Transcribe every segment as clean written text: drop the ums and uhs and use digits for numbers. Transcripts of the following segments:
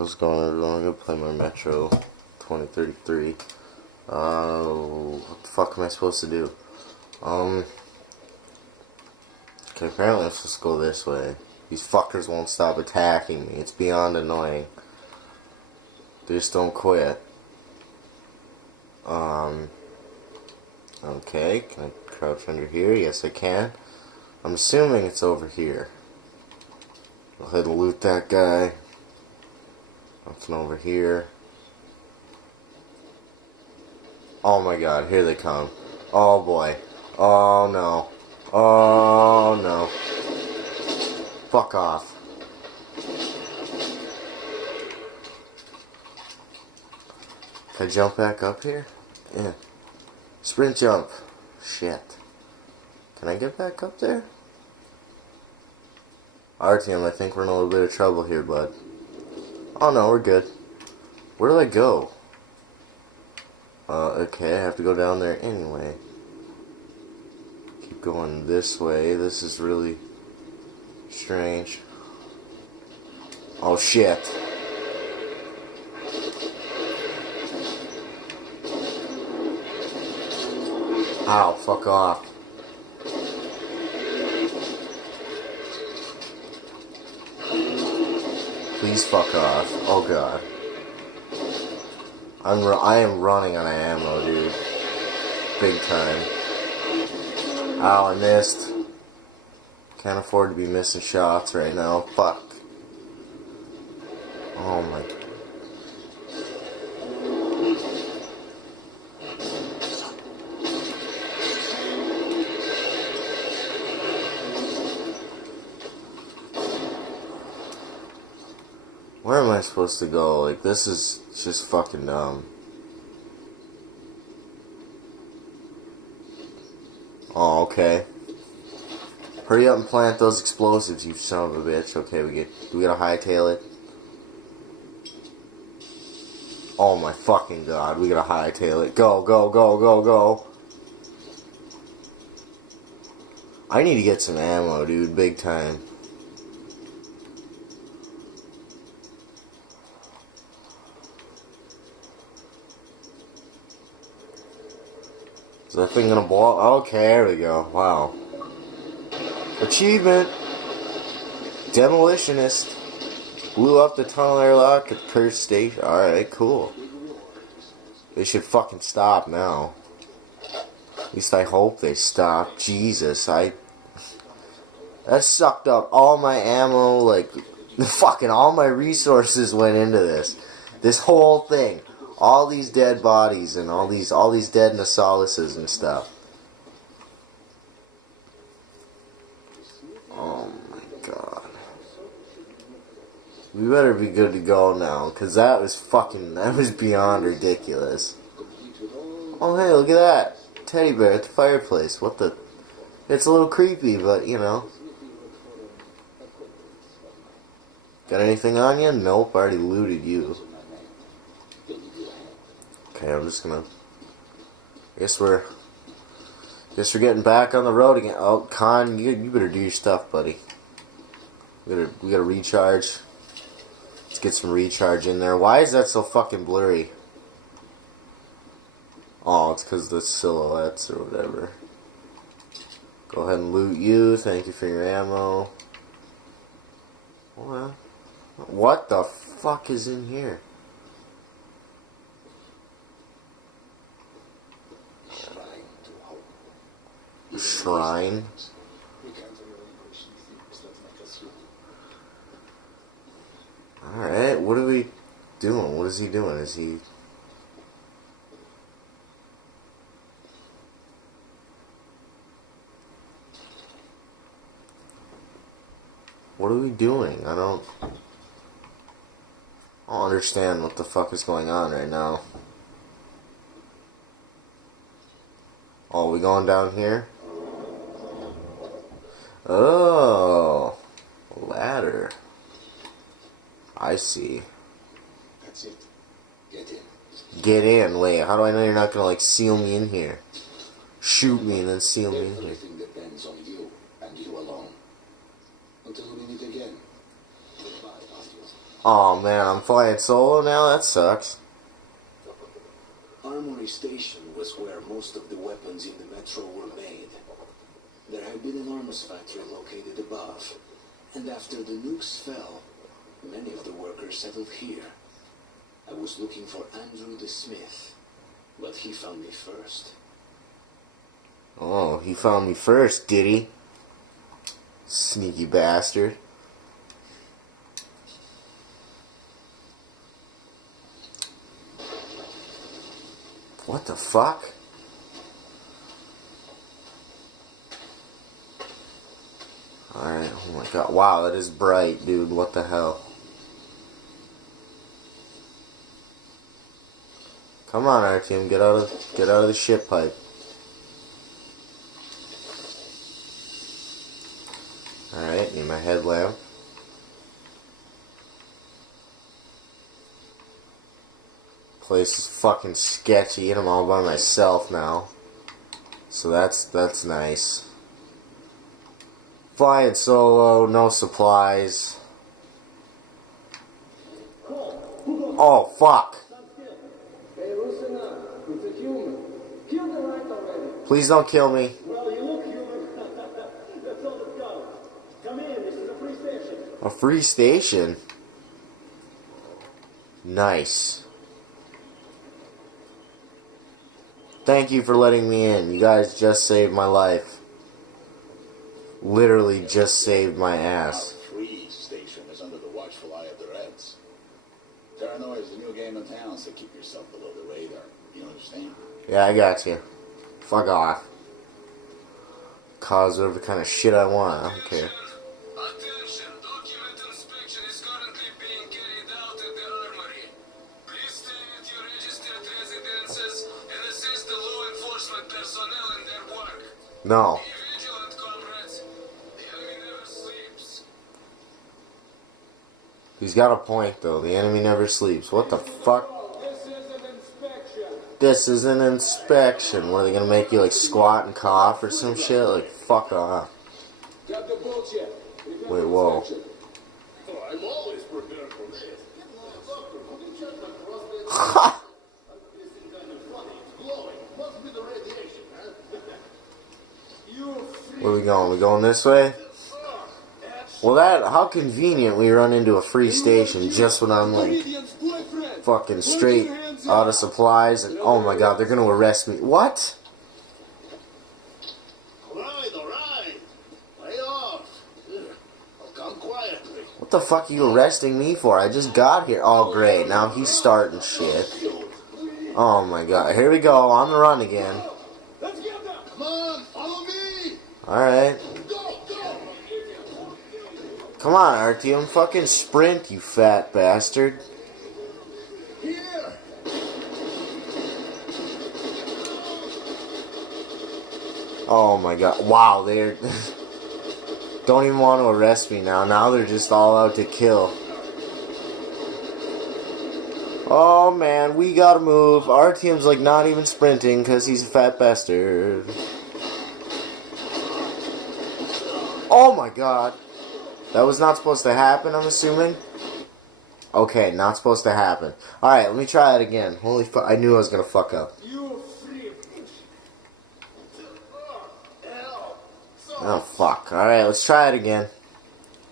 How's it going, everyone? I'm gonna play my Metro 2033. What the fuck am I supposed to do? Okay, apparently I'm supposed to go this way. These fuckers won't stop attacking me. It's beyond annoying. They just don't quit. Okay, can I crouch under here? Yes, I can. I'm assuming it's over here. Go ahead and loot that guy. Nothing over here. Oh my god, here they come. Oh boy. Oh no. Oh no. Fuck off. Can I jump back up here? Yeah. Sprint jump. Shit. Can I get back up there? Artyom, I think we're in a little bit of trouble here, bud. Oh no, we're good. Where do I go? Okay, I have to go down there anyway. Keep going this way. This is really strange. Oh shit. Ow, fuck off. Please fuck off. Oh god. I am running on ammo, dude. Big time. Ow, I missed. Can't afford to be missing shots right now. Fuck. Oh my. Where am I supposed to go? Like, this is just fucking dumb. Oh, okay. Hurry up and plant those explosives, you son of a bitch. Okay, we gotta hightail it. Oh my fucking god, we gotta hightail it. Go, go, go, go, go. I need to get some ammo, dude, big time. Is that thing gonna blow up? Okay, there we go. Wow. Achievement! Demolitionist. Blew up the tunnel airlock at Cursed Station. Alright, cool. They should fucking stop now. At least I hope they stop. Jesus, that sucked up all my ammo, like, fucking all my resources went into this. This whole thing. All these dead bodies and all these dead Nasalises and stuff. Oh my god. We better be good to go now, cause that was beyond ridiculous. Oh hey, look at that. Teddy bear at the fireplace. What the? It's a little creepy, but you know. Got anything on you? Nope, I already looted you. Okay, I'm just gonna. Guess we're getting back on the road again. Oh, Con, you better do your stuff, buddy. We gotta recharge. Let's get some recharge in there. Why is that so fucking blurry? Oh, it's because the silhouettes or whatever. Go ahead and loot you. Thank you for your ammo. What the fuck is in here? Shrine. Alright, what are we doing? What is he doing? Is he... What are we doing? I don't understand what the fuck is going on right now. Oh, we going down here? Oh, ladder. I see. That's it. Get in. Get in. Wait, how do I know you're not gonna like seal me in here? Shoot me and then seal me in here. Everything depends on you and you alone. Until we meet again. Goodbye, Artyom. Oh man, I'm flying solo now? That sucks. Armory Station was where most of the weapons in the metro were made. There had been an arms factory located above, and after the nukes fell, many of the workers settled here. I was looking for Andrew the Smith, but he found me first. Oh, he found me first, did he? Sneaky bastard. What the fuck? Alright, oh my god. Wow, that is bright, dude. What the hell? Come on, Artyom, get out of the shit pipe. Alright, need my headlamp. Place is fucking sketchy and I'm all by myself now. So that's nice. Flying solo, no supplies. Oh fuck. Please don't kill me. Well, you look human. That's all that counts. Come in, this is a free station. A free station? Nice. Thank you for letting me in. You guys just saved my life. Literally just saved my ass. Our free station is under the watchful eye of the Reds. Paranoia is the new game in town, so keep yourself below the radar. You understand? Yeah, I got you. Fuck off. Cause whatever kind of shit I want. I don't care. Attention! Document inspection is currently being carried out at the armory. Please stay at your registered residences and assist the law enforcement personnel in their work. No. Be vigilant, comrades. The enemy never sleeps. He's got a point though. The enemy never sleeps. What the fuck? This is an inspection. This is an inspection. What, are they gonna make you like squat and cough or some shit? Like, fuck off. Got the boats yet? Wait, whoa. Oh, I'm always prepared for this. Ha! This kind of funny. It's glowing. Must be the radiation, huh? You freak. Where we going? We going this way? Well, how convenient we run into a free station just when I'm like Comedian's boyfriend. fucking straight out of supplies and oh my god, they're gonna arrest me. What? All right. Lay off. I'll come quietly. What the fuck are you arresting me for? I just got here. Oh great, now he's starting shit. Oh my god, here we go, on the run again. Let's get them. Come on, follow me. Alright. Go. Come on, Artyom, fucking sprint, you fat bastard. Here. Oh my god, wow, they're... don't even want to arrest me now. Now they're just all out to kill. Oh man, we gotta move. Artyom's like not even sprinting because he's a fat bastard. Oh my god. That was not supposed to happen, I'm assuming? Okay, not supposed to happen. Alright, let me try it again. Holy fuck, I knew I was gonna fuck up. You freak. Oh fuck. Alright, let's try it again.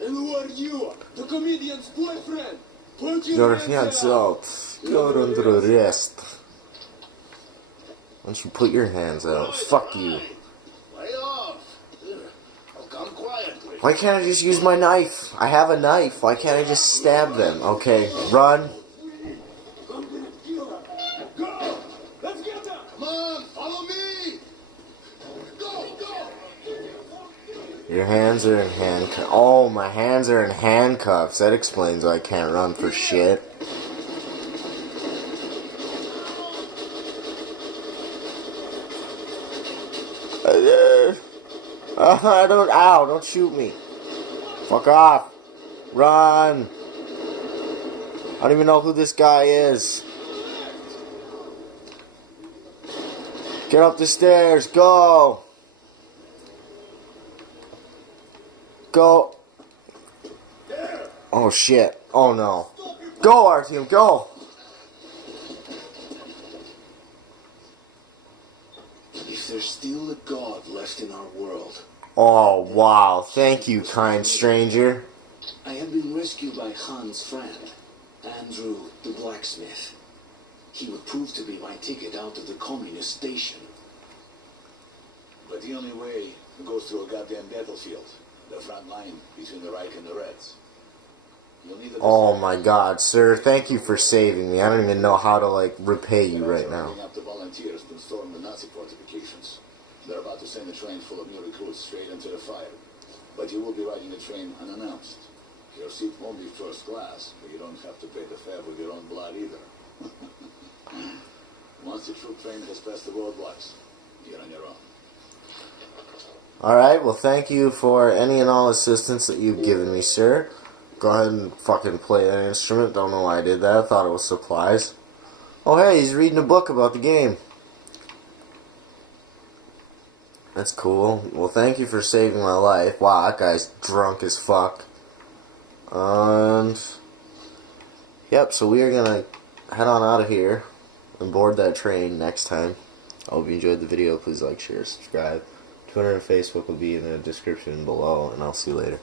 And who are you? The comedian's boyfriend. Put Your your hands out. You're under arrest. Why don't you put your hands out? Fuck you. Lay off. I'll come quietly. Why can't I just use my knife? I have a knife. Why can't I just stab them? Okay, run. I'm gonna kill her. Go! Let's get them! Come on, follow me. Go. Your hands are in handcuffs. Oh, my hands are in handcuffs. That explains why I can't run for shit. Ow, don't shoot me. Fuck off. Run. I don't even know who this guy is. Get up the stairs, go. Go. Oh shit. Oh no. Go, Artyom, go! If there's still a god left in our world... Oh, wow. Thank you, kind stranger. I have been rescued by Han's friend, Andrew the Blacksmith. He would prove to be my ticket out of the communist station. But the only way goes through a goddamn battlefield. The front line between the Reich and the Reds. You'll need Oh my god, sir. Thank you for saving me. I don't even know how to, like, repay you right now. Up the volunteers to storm the Nazi fortifications. They're about to send a train full of new recruits straight into the fire. But you will be riding the train unannounced. Your seat won't be first class, but you don't have to pay the fare with your own blood either. Once the troop train has passed the roadblocks, you're on your own. Alright, well, thank you for any and all assistance that you've given me, sir. Go ahead and fucking play that instrument. Don't know why I did that. I thought it was supplies. Oh, hey, he's reading a book about the game. That's cool. Well, thank you for saving my life. Wow, that guy's drunk as fuck. And... yep, so we are gonna head on out of here and board that train next time. I hope you enjoyed the video. Please like, share, subscribe. Twitter and Facebook will be in the description below, and I'll see you later.